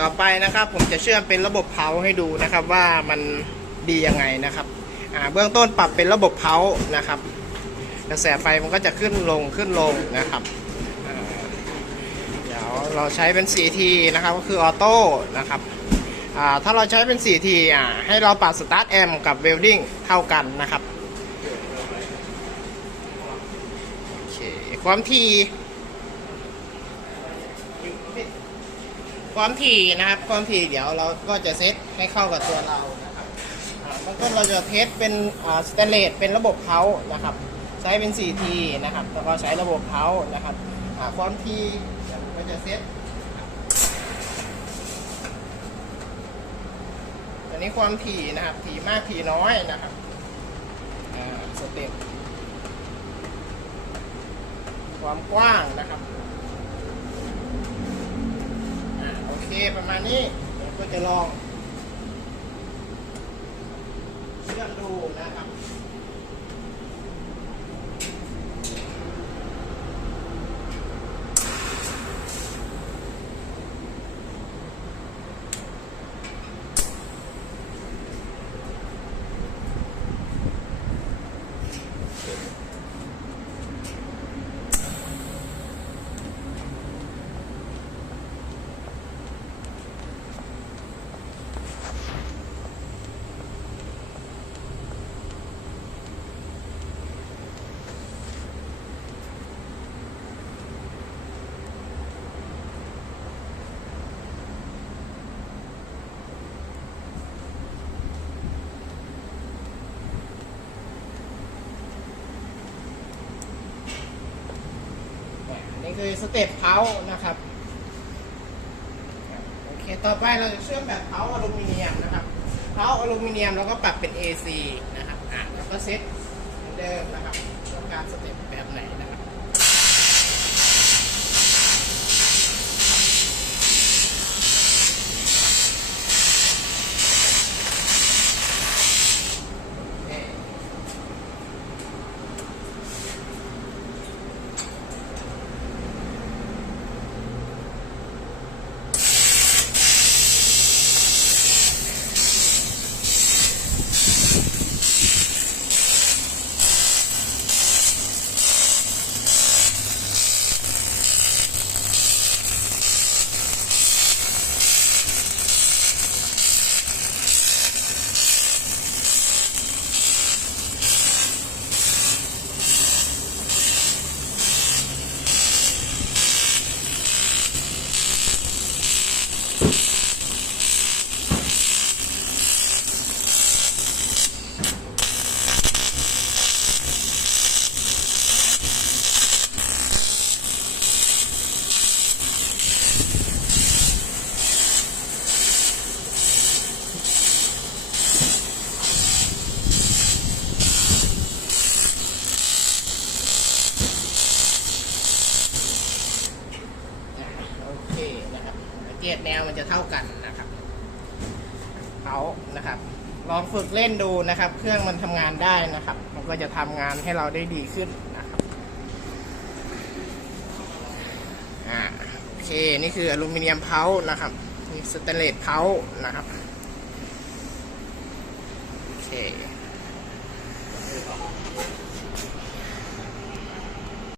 ต่อไปนะครับผมจะเชื่อมเป็นระบบเผาให้ดูนะครับว่ามันดียังไงนะครับเบื้องต้นปรับเป็นระบบเผานะครับ กระแสไฟมันก็จะขึ้นลงขึ้นลงนะครับเดี๋ยวเราใช้เป็น 4T นะครับก็คือออโต้นะครับถ้าเราใช้เป็น 4T ให้เราปรับสตาร์ทแอมกับเวลดิ้งเท่ากันนะครับโอเคความถี่ ความถี่นะครับ ความถี่เดี๋ยวเราก็จะเซตให้เข้ากับตัวเรานะครับอ่าเบื้องต้นเราจะเทสเป็นสเตนเลสเป็นระบบเผานะครับ ใช้เป็น 4T นะครับ แล้วก็ใช้ระบบเผานะครับความถี่เดี๋ยวก็จะเซตอันนี้ความถี่นะครับ ถี่มากถี่น้อยนะครับสเต็ปความกว้างนะครับอ่าโอเค ประมาณนี้ก็จะลองเชื่อมดูนะครับ คือสเต็ปเพานะครับ โอเค ต่อไปเราจะเชื่อมแบบเพาอลูมิเนียมนะครับเพาอลูมิเนียมแล้วก็ปรับเป็น AC นะครับ อะแล้วก็เซตเหมือนเดิมนะครับต้องการสเต็ปแบบไหนนะครับ กียแนวมันจะเท่ากันนะครับเขานะครับลองฝึกเล่นดูนะครับ เครื่องมันทำงานได้นะครับ มันก็จะทำงานให้เราได้ดีขึ้นนะครับอ่าโอเคนี่คืออลูมิเนียมเพานะครับนี่สแตนเลสเพานะครับโอเค